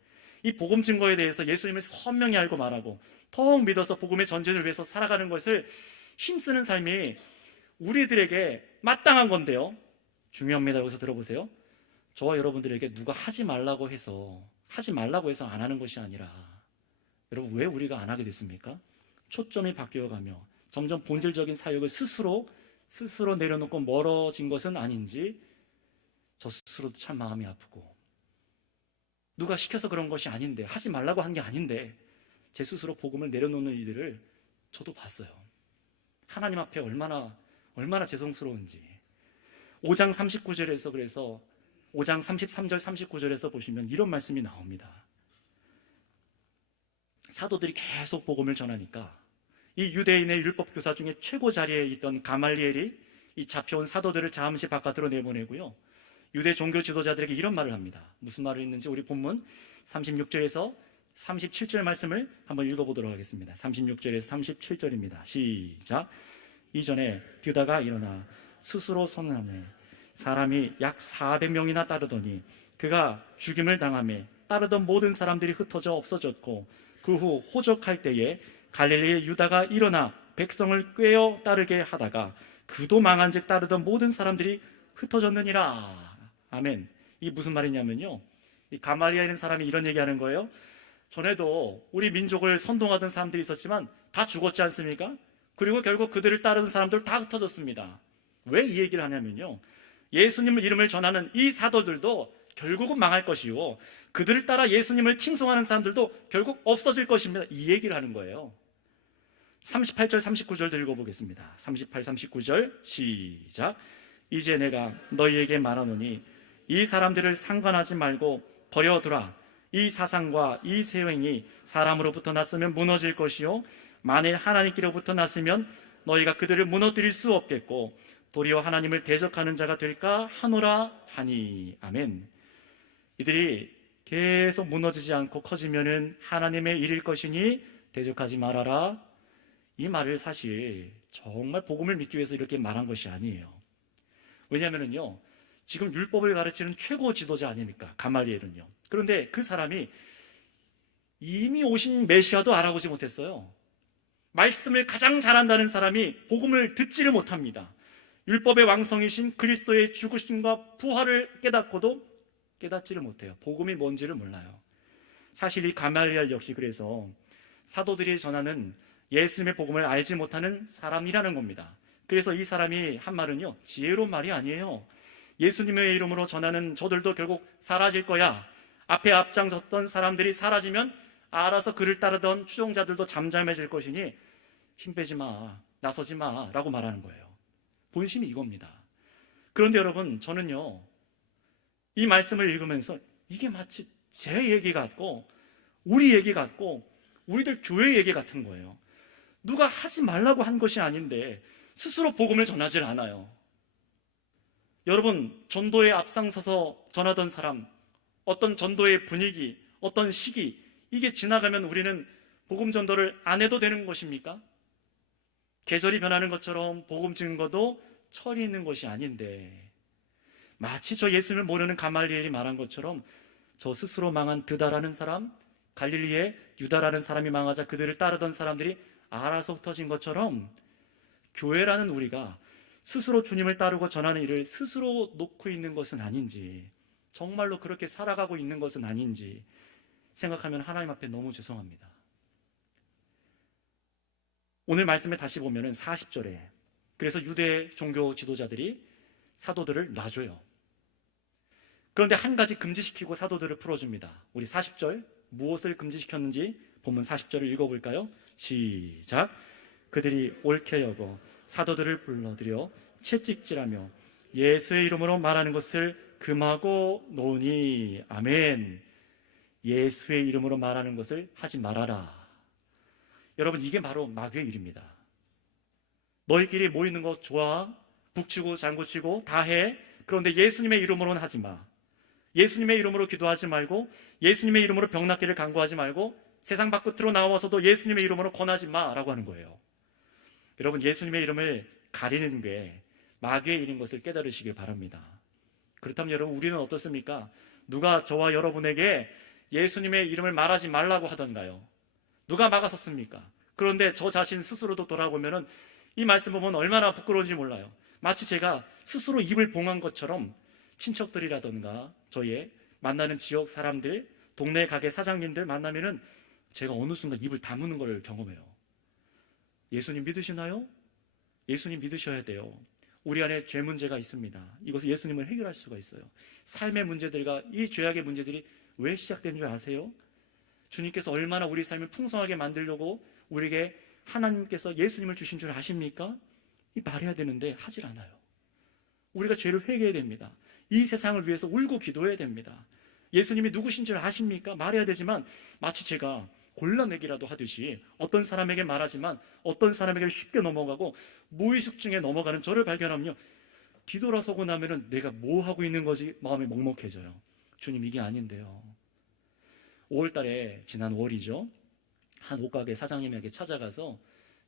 이 복음 증거에 대해서 예수님을 선명히 알고 말하고 통 믿어서 복음의 전진을 위해서 살아가는 것을 힘쓰는 삶이 우리들에게 마땅한 건데요, 중요합니다. 여기서 들어보세요. 저와 여러분들에게 누가 하지 말라고 해서 안 하는 것이 아니라, 여러분 왜 우리가 안 하게 됐습니까? 초점이 바뀌어가며 점점 본질적인 사역을 스스로 내려놓고 멀어진 것은 아닌지 저 스스로도 참 마음이 아프고, 누가 시켜서 그런 것이 아닌데, 하지 말라고 한 게 아닌데 제 스스로 복음을 내려놓는 이들을 저도 봤어요. 하나님 앞에 얼마나 죄송스러운지. 5장 39절에서, 그래서 5장 33절 39절에서 보시면 이런 말씀이 나옵니다. 사도들이 계속 복음을 전하니까 이 유대인의 율법 교사 중에 최고 자리에 있던 가말리엘이 이 잡혀온 사도들을 잠시 바깥으로 내보내고요, 유대 종교 지도자들에게 이런 말을 합니다. 무슨 말을 했는지 우리 본문 36절에서 37절 말씀을 한번 읽어보도록 하겠습니다. 36절에서 37절입니다. 시작. 이전에 유다가 일어나 스스로 선언하며 사람이 약 400명이나 따르더니 그가 죽임을 당하며 따르던 모든 사람들이 흩어져 없어졌고, 그 후 호적할 때에 갈릴리의 유다가 일어나 백성을 꿰어 따르게 하다가 그도 망한즉 따르던 모든 사람들이 흩어졌느니라. 아멘. 이게 무슨 말이냐면요, 이 가말리엘이라는 사람이 이런 얘기하는 거예요. 전에도 우리 민족을 선동하던 사람들이 있었지만 다 죽었지 않습니까? 그리고 결국 그들을 따르는 사람들 다 흩어졌습니다. 왜 이 얘기를 하냐면요, 예수님 이름을 전하는 이 사도들도 결국은 망할 것이고, 그들을 따라 예수님을 칭송하는 사람들도 결국 없어질 것입니다. 이 얘기를 하는 거예요. 38절 39절도 읽어보겠습니다. 38, 39절 시작. 이제 내가 너희에게 말하노니 이 사람들을 상관하지 말고 버려두라. 이 사상과 이 세행이 사람으로부터 났으면 무너질 것이요, 만일 하나님께로부터 났으면 너희가 그들을 무너뜨릴 수 없겠고 도리어 하나님을 대적하는 자가 될까 하노라 하니. 아멘. 이들이 계속 무너지지 않고 커지면은 하나님의 일일 것이니 대적하지 말아라. 이 말을 사실 정말 복음을 믿기 위해서 이렇게 말한 것이 아니에요. 왜냐하면요, 지금 율법을 가르치는 최고 지도자 아닙니까, 가말리엘은요. 그런데 그 사람이 이미 오신 메시아도 알아보지 못했어요. 말씀을 가장 잘한다는 사람이 복음을 듣지를 못합니다. 율법의 왕성이신 그리스도의 죽으심과 부활을 깨닫고도 깨닫지를 못해요. 복음이 뭔지를 몰라요. 사실 이 가말리엘 역시 그래서 사도들이 전하는 예수님의 복음을 알지 못하는 사람이라는 겁니다. 그래서 이 사람이 한 말은요, 지혜로운 말이 아니에요. 예수님의 이름으로 전하는 저들도 결국 사라질 거야. 앞에 앞장섰던 사람들이 사라지면 알아서 그를 따르던 추종자들도 잠잠해질 것이니 힘 빼지 마, 나서지 마 라고 말하는 거예요. 본심이 이겁니다. 그런데 여러분, 저는요, 이 말씀을 읽으면서 이게 마치 제 얘기 같고 우리 얘기 같고 우리들 교회 얘기 같은 거예요. 누가 하지 말라고 한 것이 아닌데 스스로 복음을 전하질 않아요. 여러분, 전도에 앞장서서 전하던 사람, 어떤 전도의 분위기, 어떤 시기, 이게 지나가면 우리는 복음 전도를 안 해도 되는 것입니까? 계절이 변하는 것처럼 복음 증거도 철이 있는 것이 아닌데, 마치 저 예수님을 모르는 가말리엘이 말한 것처럼 저 스스로 망한 드다라는 사람, 갈릴리의 유다라는 사람이 망하자 그들을 따르던 사람들이 알아서 흩어진 것처럼, 교회라는 우리가 스스로 주님을 따르고 전하는 일을 스스로 놓고 있는 것은 아닌지 정말로 그렇게 살아가고 있는 것은 아닌지 생각하면 하나님 앞에 너무 죄송합니다. 오늘 말씀에 다시 보면은 40절에 그래서 유대 종교 지도자들이 사도들을 놔줘요. 그런데 한 가지 금지시키고 사도들을 풀어줍니다. 우리 40절 무엇을 금지시켰는지 본문 40절을 읽어볼까요? 시작. 그들이 옳게 여겨 사도들을 불러들여 채찍질하며 예수의 이름으로 말하는 것을 금하고 노니. 아멘. 예수의 이름으로 말하는 것을 하지 말아라. 여러분, 이게 바로 마귀의 일입니다. 너희끼리 모이는 거 좋아. 북치고 장구치고 다 해. 그런데 예수님의 이름으로는 하지 마. 예수님의 이름으로 기도하지 말고, 예수님의 이름으로 병 낫기를 간구하지 말고, 세상 밖으로 나와서도 예수님의 이름으로 권하지 마라고 하는 거예요. 여러분, 예수님의 이름을 가리는 게 마귀의 일인 것을 깨달으시길 바랍니다. 그렇다면 여러분, 우리는 어떻습니까? 누가 저와 여러분에게 예수님의 이름을 말하지 말라고 하던가요? 누가 막았었습니까? 그런데 저 자신 스스로도 돌아보면 이 말씀 보면 얼마나 부끄러운지 몰라요. 마치 제가 스스로 입을 봉한 것처럼 친척들이라던가 저희 만나는 지역 사람들, 동네 가게 사장님들 만나면은 제가 어느 순간 입을 다무는 걸 경험해요. 예수님 믿으시나요? 예수님 믿으셔야 돼요. 우리 안에 죄 문제가 있습니다. 이것을 예수님을 해결할 수가 있어요. 삶의 문제들과 이 죄악의 문제들이 왜 시작된 줄 아세요? 주님께서 얼마나 우리 삶을 풍성하게 만들려고 우리에게 하나님께서 예수님을 주신 줄 아십니까? 이 말해야 되는데 하질 않아요. 우리가 죄를 회개해야 됩니다. 이 세상을 위해서 울고 기도해야 됩니다. 예수님이 누구신 줄 아십니까? 말해야 되지만 마치 제가 골라내기라도 하듯이 어떤 사람에게 말하지만 어떤 사람에게 쉽게 넘어가고 무의식 중에 넘어가는 저를 발견하면요, 뒤돌아서고 나면은 내가 뭐 하고 있는 거지 마음이 먹먹해져요. 주님, 이게 아닌데요. 5월달에 지난 5월이죠. 한 옷가게 사장님에게 찾아가서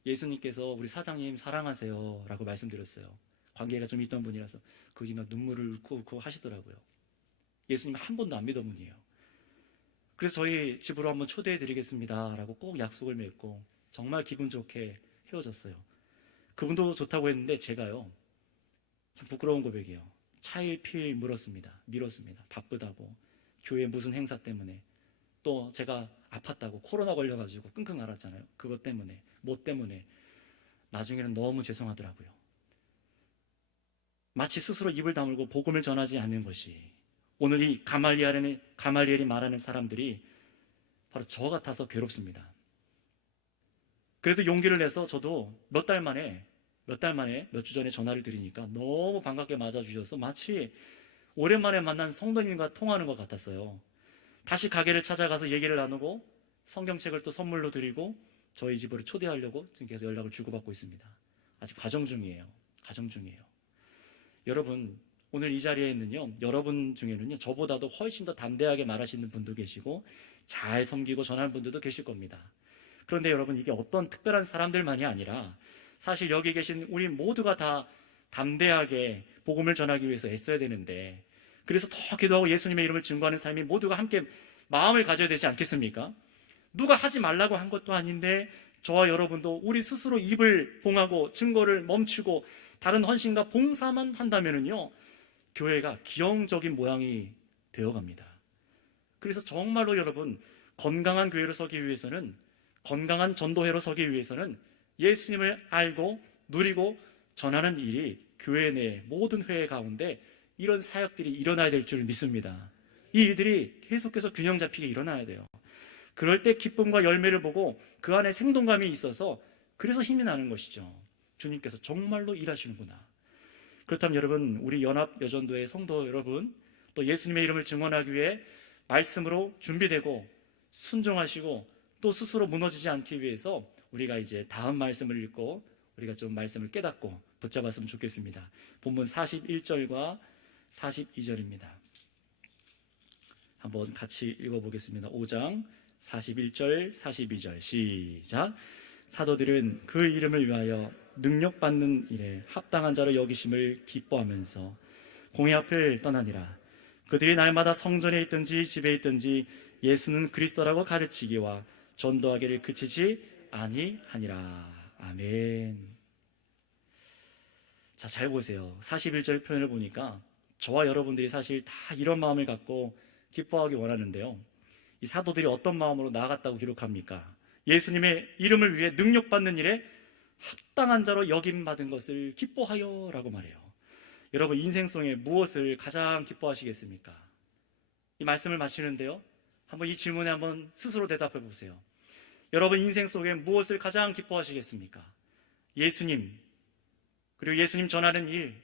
예수님께서 우리 사장님 사랑하세요 라고 말씀드렸어요. 관계가 좀 있던 분이라서 그 뒤에 눈물을 울컥울컥 하시더라고요. 예수님 한 번도 안 믿은 분이에요. 그래서 저희 집으로 한번 초대해 드리겠습니다 라고 꼭 약속을 맺고 정말 기분 좋게 헤어졌어요. 그분도 좋다고 했는데 제가요, 참 부끄러운 고백이에요. 차일피일 밀었습니다. 바쁘다고, 교회 무슨 행사 때문에, 또 제가 아팠다고, 코로나 걸려가지고 끙끙 앓았잖아요. 그것 때문에, 뭐 때문에. 나중에는 너무 죄송하더라고요. 마치 스스로 입을 다물고 복음을 전하지 않는 것이, 오늘 이 가말리엘이 말하는 사람들이 바로 저 같아서 괴롭습니다. 그래도 용기를 내서 저도 몇 달 만에 몇 주 전에 전화를 드리니까 너무 반갑게 맞아주셔서 마치 오랜만에 만난 성도님과 통화하는 것 같았어요. 다시 가게를 찾아가서 얘기를 나누고 성경책을 또 선물로 드리고 저희 집으로 초대하려고 지금 계속 연락을 주고받고 있습니다. 아직 과정 중이에요. 여러분, 오늘 이 자리에 있는요, 여러분 중에는요, 저보다도 훨씬 더 담대하게 말하시는 분도 계시고 잘 섬기고 전하는 분들도 계실 겁니다. 그런데 여러분, 이게 어떤 특별한 사람들만이 아니라 사실 여기 계신 우리 모두가 다 담대하게 복음을 전하기 위해서 애써야 되는데, 그래서 더 기도하고 예수님의 이름을 증거하는 삶이 모두가 함께 마음을 가져야 되지 않겠습니까? 누가 하지 말라고 한 것도 아닌데 저와 여러분도 우리 스스로 입을 봉하고 증거를 멈추고 다른 헌신과 봉사만 한다면은요, 교회가 기형적인 모양이 되어갑니다. 그래서 정말로 여러분, 건강한 교회로 서기 위해서는, 건강한 전도회로 서기 위해서는 예수님을 알고 누리고 전하는 일이 교회 내 모든 회의 가운데 이런 사역들이 일어나야 될 줄 믿습니다. 이 일들이 계속해서 균형 잡히게 일어나야 돼요. 그럴 때 기쁨과 열매를 보고 그 안에 생동감이 있어서 그래서 힘이 나는 것이죠. 주님께서 정말로 일하시는구나. 그렇다면 여러분, 우리 연합여전도의 성도 여러분, 또 예수님의 이름을 증언하기 위해 말씀으로 준비되고 순종하시고 또 스스로 무너지지 않기 위해서 우리가 이제 다음 말씀을 읽고 우리가 좀 말씀을 깨닫고 붙잡았으면 좋겠습니다. 본문 41절과 42절입니다. 한번 같이 읽어보겠습니다. 5장 41절, 42절 시작. 사도들은 그 이름을 위하여 능력받는 일에 합당한 자로 여기심을 기뻐하면서 공회 앞을 떠나니라. 그들이 날마다 성전에 있든지 집에 있든지 예수는 그리스도라고 가르치기와 전도하기를 그치지 아니하니라. 아멘. 자, 잘 보세요. 41절 표현을 보니까 저와 여러분들이 사실 다 이런 마음을 갖고 기뻐하기 원하는데요. 이 사도들이 어떤 마음으로 나아갔다고 기록합니까? 예수님의 이름을 위해 능력받는 일에 합당한 자로 여김받은 것을 기뻐하여 라고 말해요. 여러분, 인생 속에 무엇을 가장 기뻐하시겠습니까? 이 말씀을 마치는데요, 한번 이 질문에 한번 스스로 대답해 보세요. 여러분 인생 속에 무엇을 가장 기뻐하시겠습니까? 예수님, 그리고 예수님 전하는 일,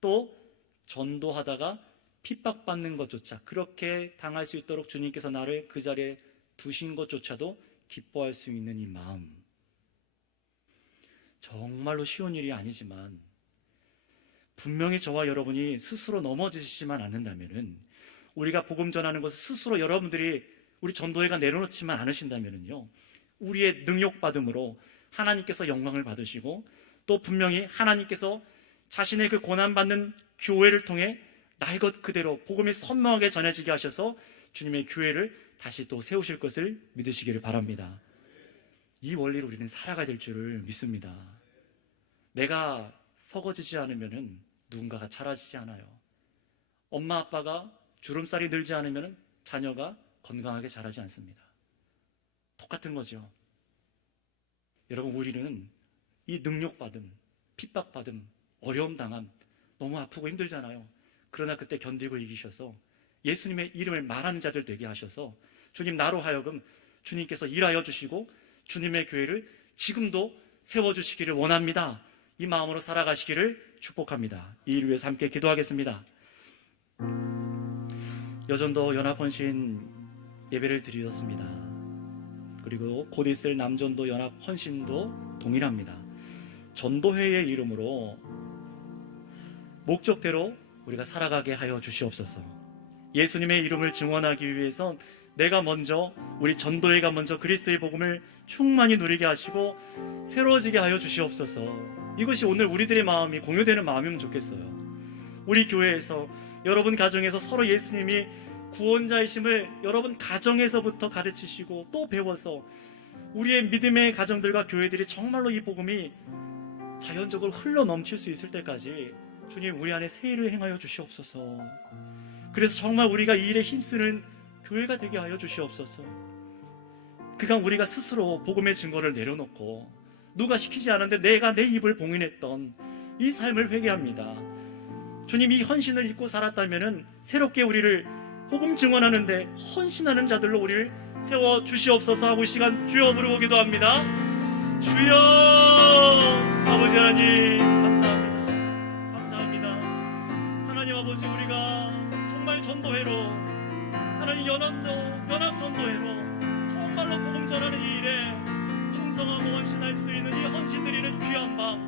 또 전도하다가 핍박받는 것조차, 그렇게 당할 수 있도록 주님께서 나를 그 자리에 두신 것조차도 기뻐할 수 있는 이 마음. 정말로 쉬운 일이 아니지만 분명히 저와 여러분이 스스로 넘어지시지만 않는다면은, 우리가 복음 전하는 것을 스스로 여러분들이 우리 전도회가 내려놓지만 않으신다면은요, 우리의 능력받음으로 하나님께서 영광을 받으시고, 또 분명히 하나님께서 자신의 그 고난받는 교회를 통해 날 것 그대로 복음이 선명하게 전해지게 하셔서 주님의 교회를 다시 또 세우실 것을 믿으시기를 바랍니다. 이 원리로 우리는 살아가야 될 줄을 믿습니다. 내가 썩어지지 않으면 누군가가 자라지지 않아요. 엄마 아빠가 주름살이 늘지 않으면 자녀가 건강하게 자라지 않습니다. 똑같은 거죠. 여러분, 우리는 이 능력받음, 핍박받음, 어려움 당함, 너무 아프고 힘들잖아요. 그러나 그때 견디고 이기셔서 예수님의 이름을 말하는 자들 되게 하셔서 주님, 나로 하여금 주님께서 일하여 주시고 주님의 교회를 지금도 세워주시기를 원합니다. 이 마음으로 살아가시기를 축복합니다. 이 일 위해서 함께 기도하겠습니다. 여전도 연합헌신 예배를 드리셨습니다. 그리고 곧 있을 남전도 연합헌신도 동일합니다. 전도회의 이름으로 목적대로 우리가 살아가게 하여 주시옵소서. 예수님의 이름을 증언하기 위해서 내가 먼저, 우리 전도회가 먼저 그리스도의 복음을 충만히 누리게 하시고 새로워지게 하여 주시옵소서. 이것이 오늘 우리들의 마음이 공유되는 마음이면 좋겠어요. 우리 교회에서, 여러분 가정에서 서로 예수님이 구원자이심을 여러분 가정에서부터 가르치시고 또 배워서 우리의 믿음의 가정들과 교회들이 정말로 이 복음이 자연적으로 흘러 넘칠 수 있을 때까지 주님, 우리 안에 새 일을 행하여 주시옵소서. 그래서 정말 우리가 이 일에 힘쓰는 교회가 되게 하여 주시옵소서. 그간 우리가 스스로 복음의 증거를 내려놓고 누가 시키지 않았는데 내가 내 입을 봉인했던 이 삶을 회개합니다. 주님, 이 헌신을 잊고 살았다면 새롭게 우리를 복음 증언하는데 헌신하는 자들로 우리를 세워 주시옵소서 하고 이 시간 주여 부르고 기도합니다. 주여, 아버지 하나님 감사합니다. 하나님 아버지, 우리가 정말 전도회로, 하나님 연합전도회로 정말로 복음 전하는 이 일에 충성하고 헌신할 수 있는 이 헌신 드리는 귀한 밤,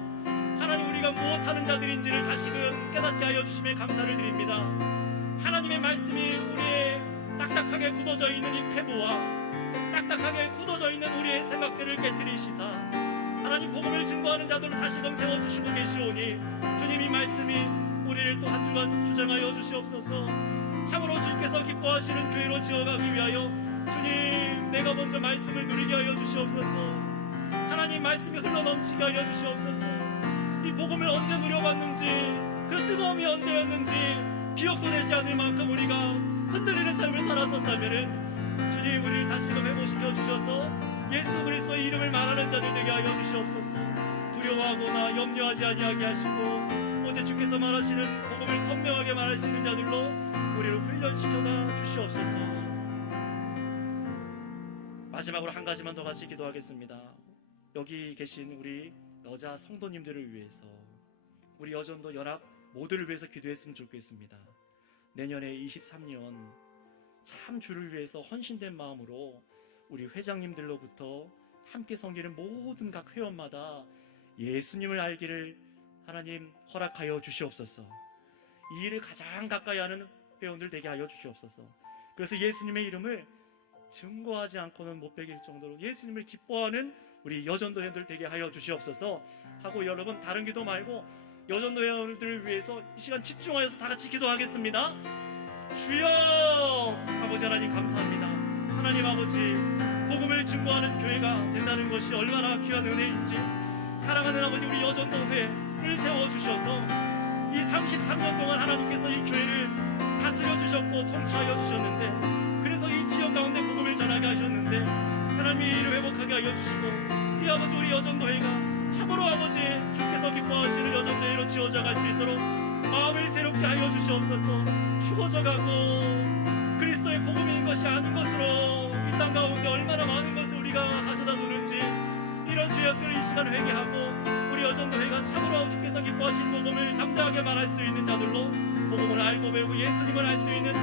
하나님, 우리가 무엇하는 자들인지를 다시금 깨닫게 하여 주심에 감사를 드립니다. 하나님의 말씀이 우리의 딱딱하게 굳어져 있는 이 폐부와 딱딱하게 굳어져 있는 우리의 생각들을 깨뜨리시사 하나님 복음을 증거하는 자들로 다시금 세워주시고 계시오니, 주님, 이 말씀이 우리를 또 한 주간 주장하여 주시옵소서. 참으로 주님께서 기뻐하시는 교회로 지어가기 위하여 주님, 내가 먼저 말씀을 누리게 하여 주시옵소서. 하나님 말씀이 흘러넘치게 하여 주시옵소서. 이 복음을 언제 누려봤는지, 그 뜨거움이 언제였는지 기억도 되지 않을 만큼 우리가 흔들리는 삶을 살았었다면 주님, 우리를 다시금 회복시켜 주셔서 예수 그리스도의 이름을 말하는 자들 되게 하여 주시옵소서. 두려워하거나 염려하지 아니하게 하시고 오직 주께서 말하시는 복음을 선명하게 말하시는 자들로 우리를 훈련시켜가 주시옵소서. 마지막으로 한 가지만 더 같이 기도하겠습니다. 여기 계신 우리 여자 성도님들을 위해서, 우리 여전도 연합 모두를 위해서 기도했으면 좋겠습니다. 내년에 23년 참 주를 위해서 헌신된 마음으로 우리 회장님들로부터 함께 섬기는 모든 각 회원마다 예수님을 알기를 하나님 허락하여 주시옵소서. 이 일을 가장 가까이 하는 회원들 되게 하여 주시옵소서. 그래서 예수님의 이름을 증거하지 않고는 못 배길 정도로 예수님을 기뻐하는 우리 여전도 회원들 되게 하여 주시옵소서 하고, 여러분 다른 기도 말고 여전도 회원들을 위해서 이 시간 집중하여서 다 같이 기도하겠습니다. 주여, 아버지 하나님 감사합니다. 하나님 아버지, 복음을 증거하는 교회가 된다는 것이 얼마나 귀한 은혜인지, 사랑하는 아버지, 우리 여전도 회를 세워주셔서 이 33년 동안 하나님께서 이 교회를 다스려 주셨고 통치하여 주셨는데, 그래서 이 지역 가운데 복음을 전하게 하셨는데, 하나님이 이를 회복하게 하여 주시고, 이 아버지 우리 여전도회가 참으로 아버지 주께서 기뻐하시는 여전도회로 지어져 갈 수 있도록 마음을 새롭게 하여 주시옵소서. 죽어져 가고 그리스도의 복음인 것이 아닌 것으로 이 땅 가운데 얼마나 많은 것을 우리가 가져다 두는지, 이런 죄악들을 이 시간 회개하고 우리 여전도회가 참으로 주께서 기뻐하시는 복음을 담대하게 말할 수 있는 자들로 복음을 알고 배우고 예수님을 알 수 있는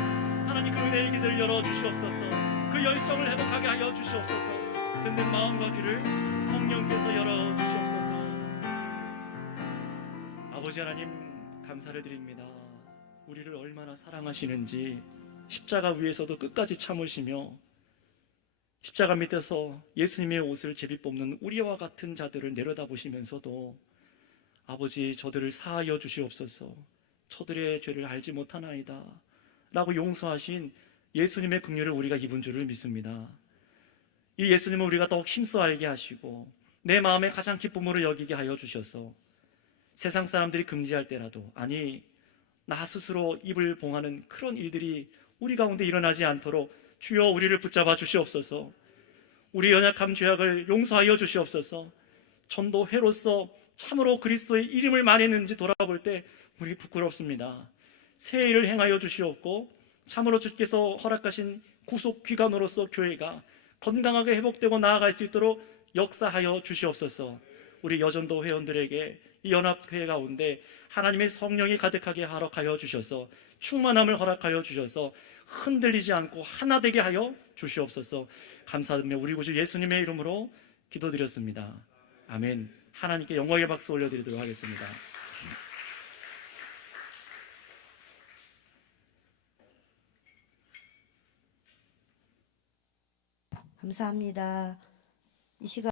하나님 그 은혜의 길을 열어주시옵소서. 그 열정을 회복하게 하여 주시옵소서. 듣는 마음과 귀를 성령께서 열어주시옵소서. 아버지 하나님 감사를 드립니다. 우리를 얼마나 사랑하시는지 십자가 위에서도 끝까지 참으시며 십자가 밑에서 예수님의 옷을 제비 뽑는 우리와 같은 자들을 내려다보시면서도 아버지 저들을 사하여 주시옵소서. 저들의 죄를 알지 못하나이다 라고 용서하신 예수님의 긍휼을 우리가 입은 줄을 믿습니다. 이 예수님을 우리가 더욱 힘써 알게 하시고 내 마음에 가장 기쁨으로 여기게 하여 주셔서 세상 사람들이 금지할 때라도, 아니 나 스스로 입을 봉하는 그런 일들이 우리 가운데 일어나지 않도록 주여 우리를 붙잡아 주시옵소서. 우리 연약함 죄악을 용서하여 주시옵소서. 전도회로서 참으로 그리스도의 이름을 말했는지 돌아볼 때 우리 부끄럽습니다. 새 일을 행하여 주시옵고 참으로 주께서 허락하신 구속 귀관으로서 교회가 건강하게 회복되고 나아갈 수 있도록 역사하여 주시옵소서. 우리 여전도 회원들에게 이 연합회의 가운데 하나님의 성령이 가득하게 허락하여 주셔서 충만함을 허락하여 주셔서 흔들리지 않고 하나 되게 하여 주시옵소서. 감사드리며 우리 구주 예수님의 이름으로 기도드렸습니다. 아멘. 하나님께 영광의 박수 올려드리도록 하겠습니다. 감사합니다. 이 시간